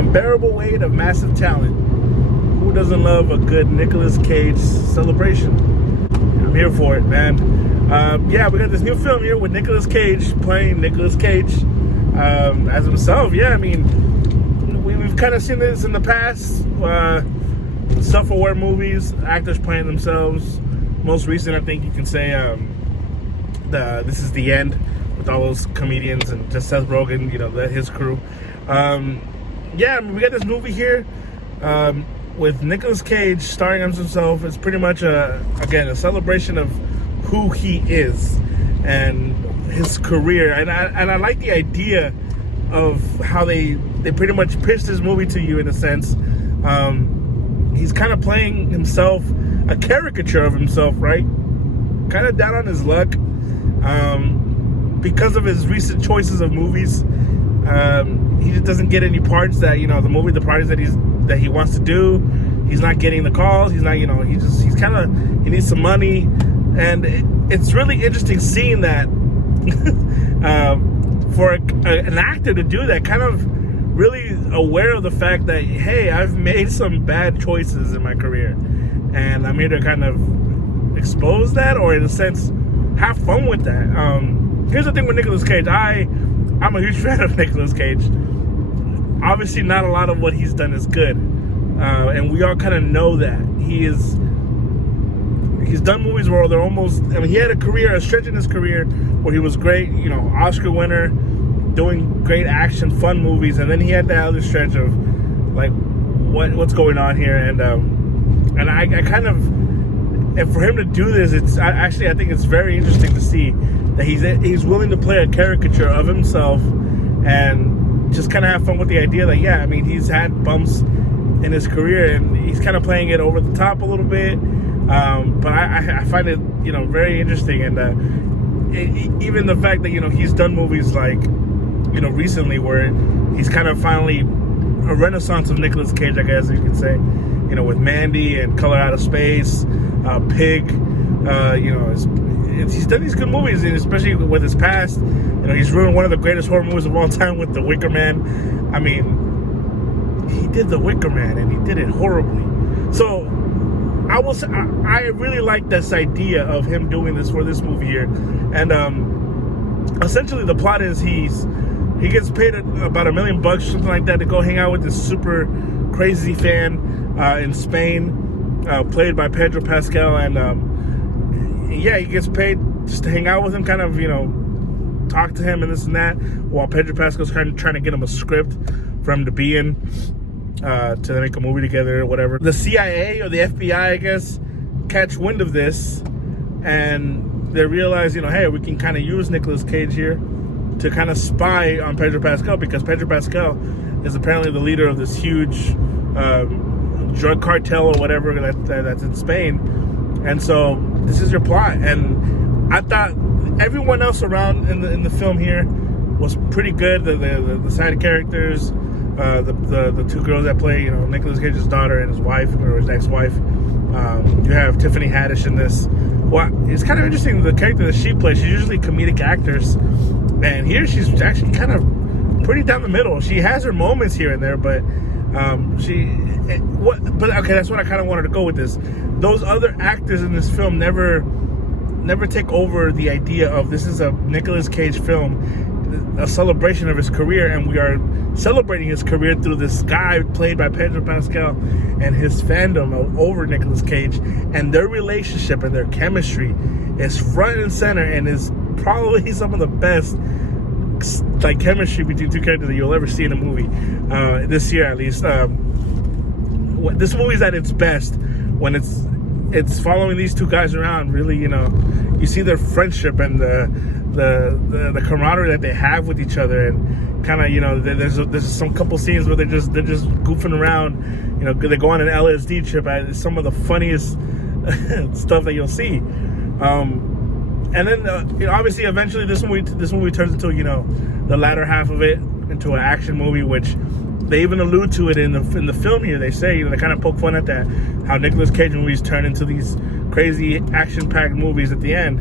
unbearable weight of massive talent. Who doesn't love a good Nicolas Cage celebration? I'm here for it, man. Yeah, we got this new film here with Nicolas Cage playing Nicolas Cage as himself. Yeah, I mean, we've kind of seen this in the past. Self-aware movies, actors playing themselves. Most recent, I think you can say, This Is the End, with all those comedians and just Seth Rogen, his crew. Yeah, I mean, we got this movie here with Nicolas Cage starring as himself. It's pretty much a celebration of who he is and his career. And I like the idea of how they pretty much pitched this movie to you in a sense. He's kind of playing himself, a caricature of himself, right? Kind of down on his luck because of his recent choices of movies. He just doesn't get any parts that the parties that he wants to do. He's not getting the calls. He's not, he needs some money, and it's really interesting seeing that for an actor to do that, kind of really aware of the fact that, hey, I've made some bad choices in my career, and I'm here to kind of expose that, or in a sense, have fun with that. Here's the thing with Nicolas Cage. I'm a huge fan of Nicolas Cage. Obviously, not a lot of what he's done is good, and we all kind of know that. He's done movies where they're almost. I mean, he had a stretch in his career where he was great, Oscar winner, doing great action, fun movies, and then he had that other stretch of like, what's going on here, and I kind of, and for him to do this, I think it's very interesting to see that he's willing to play a caricature of himself and just kind of have fun with the idea that, yeah, I mean, he's had bumps in his career and he's kind of playing it over the top a little bit, but I find it very interesting, and even the fact that he's done movies like recently where he's kind of finally a renaissance of Nicolas Cage, I guess you could say, with Mandy and Color Out of Space, Pig, he's done these good movies, and especially with his past, he's ruined one of the greatest horror movies of all time with The Wicker Man. I mean, he did The Wicker Man, and he did it horribly. So I really like this idea of him doing this for this movie here, and essentially the plot is he gets paid about $1 million, something like that, to go hang out with this super crazy fan in Spain, played by Pedro Pascal, and yeah, he gets paid just to hang out with him, kind of talk to him and this and that, while Pedro Pascal's trying to get him a script for him to be in, to make a movie together or whatever. The CIA or the FBI, I guess, catch wind of this, and they realize, hey, we can kind of use Nicolas Cage here to kind of spy on Pedro Pascal, because Pedro Pascal is apparently the leader of this huge drug cartel or whatever that's in Spain. And so this is your plot. And I thought everyone else around in the film here was pretty good. The side characters, the two girls that play, Nicolas Cage's daughter and his wife, or his ex-wife. You have Tiffany Haddish in this. Well, it's kind of interesting, the character that she plays. She's usually comedic actors, and here she's actually kind of pretty down the middle. She has her moments here and there, but okay, that's what I kind of wanted to go with this. Those other actors in this film never take over the idea of, this is a Nicolas Cage film, a celebration of his career, and we are celebrating his career through this guy played by Pedro Pascal and his fandom over Nicolas Cage, and their relationship and their chemistry is front and center, and is probably some of the best chemistry between two characters that you'll ever see in a movie, this year at least. This movie's at its best when it's following these two guys around. Really, you see their friendship and the camaraderie that they have with each other, and kind of there's some couple scenes where they're just goofing around. They go on an LSD trip. It's some of the funniest stuff that you'll see. And then obviously eventually this movie turns into the latter half of it into an action movie, which they even allude to it in the film here. They say, they kind of poke fun at that, how Nicolas Cage movies turn into these crazy action-packed movies at the end.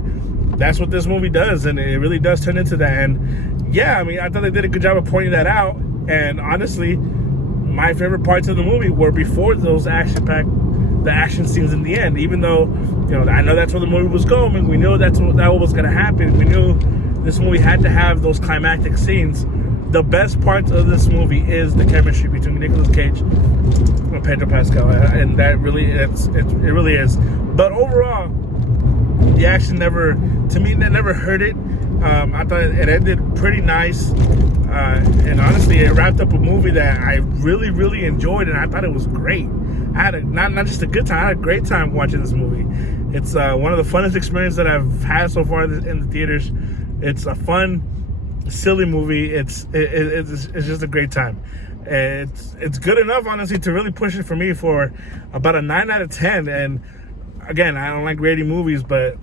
That's what this movie does, and it really does turn into that. And yeah, I mean, I thought they did a good job of pointing that out. And honestly, my favorite parts of the movie were before those the action scenes in the end. Even though, I know that's where the movie was going, and we knew that was going to happen. We knew this movie had to have those climactic scenes. The best part of this movie is the chemistry between Nicolas Cage and Pedro Pascal, and that really it really is. But overall, the action never hurt it. I thought it ended pretty nice, and honestly, it wrapped up a movie that I really, really enjoyed, and I thought it was great. I had not just a good time, I had a great time watching this movie. It's one of the funnest experiences that I've had so far in the theaters. It's a fun, silly movie. It's just a great time. It's good enough, honestly, to really push it for me for about a 9 out of 10. And again, I don't like rating movies, but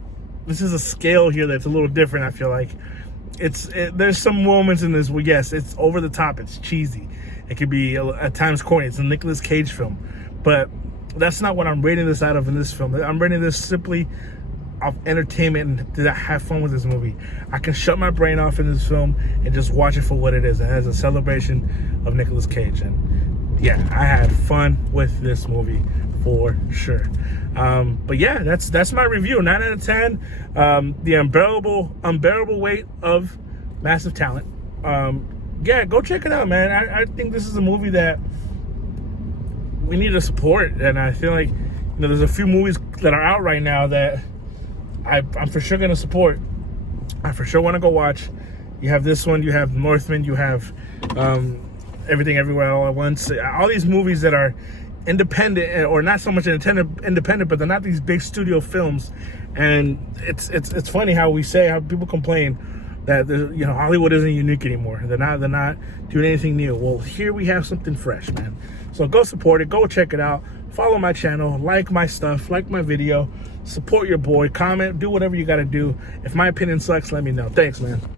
this is a scale here that's a little different. I feel like there's some moments in this where, yes, it's over the top, it's cheesy, it could be at times corny. It's a Nicolas Cage film, but that's not what I'm rating this out of in this film. I'm rating this simply of entertainment, and did I have fun with this movie? I can shut my brain off in this film and just watch it for what it is, and as a celebration of Nicolas Cage. And yeah, I had fun with this movie for sure. But yeah, that's my review. 9 out of 10. The unbearable weight of massive talent. Yeah, go check it out, man. I think this is a movie that we need to support, and I feel like there's a few movies that are out right now that I'm for sure gonna support. I for sure want to go watch. You have this one, you have Northman, you have Everything Everywhere All at Once. All these movies that are independent, or not so much independent, but they're not these big studio films. And it's funny how people complain that Hollywood isn't unique anymore. They're not doing anything new. Well, here we have something fresh, man. So go support it. Go check it out. Follow my channel. Like my stuff. Like my video. Support your boy. Comment. Do whatever you got to do. If my opinion sucks, let me know. Thanks, man.